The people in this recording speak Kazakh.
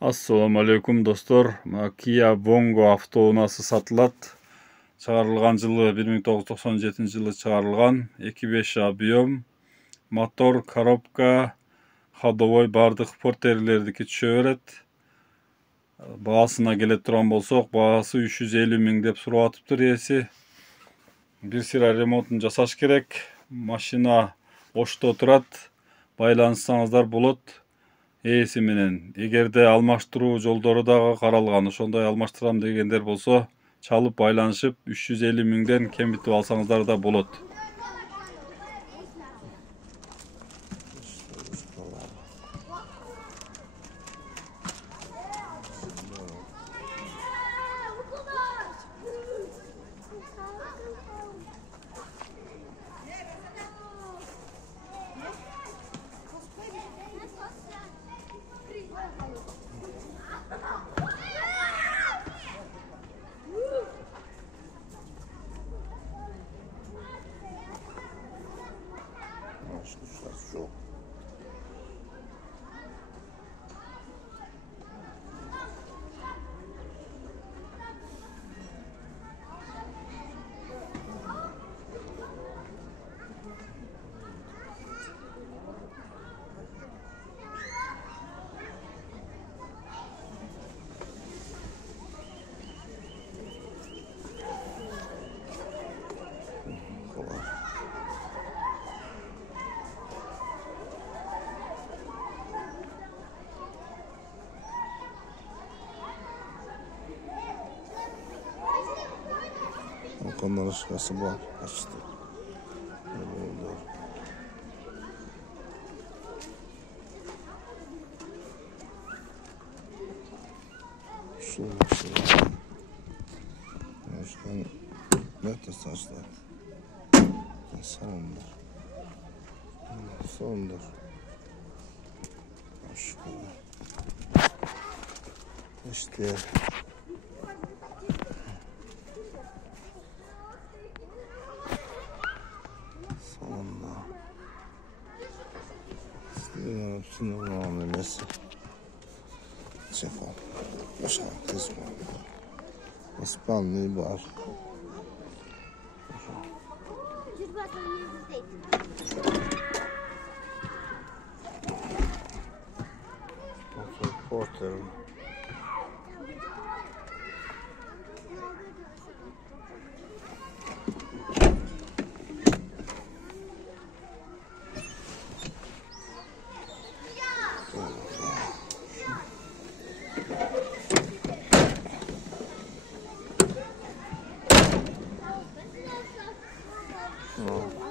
Assalamu alaikum dostlar. Kia Bongo avtounасы satılат. Çıkarılgan жылы 1997 жылы çıkarılgan. 2.5 объем, мотор, коробка, ходовой бардык портерлердики түшө берет. Баасына келе турган болсок, баасы 350 000 деп сурап атыптыр ээси. Бир сыйра ремонтун жасаш керек. Машина Ошто турат. Байланышсаңыздар болот. Ээси менен. Эгерде алмаштыруу жолдору дагы каралган, ошондой алмаштырам дегендер болсо, чалып байланышып 350 000ден кемитип алсаңыздар да болот. Çok. Konuşması var. Açtı. Şu ne saçlar? Sondur. İşte. Sınır muamelesi. Çefal. Başka kız var. İspanyol var. Porter. Oh.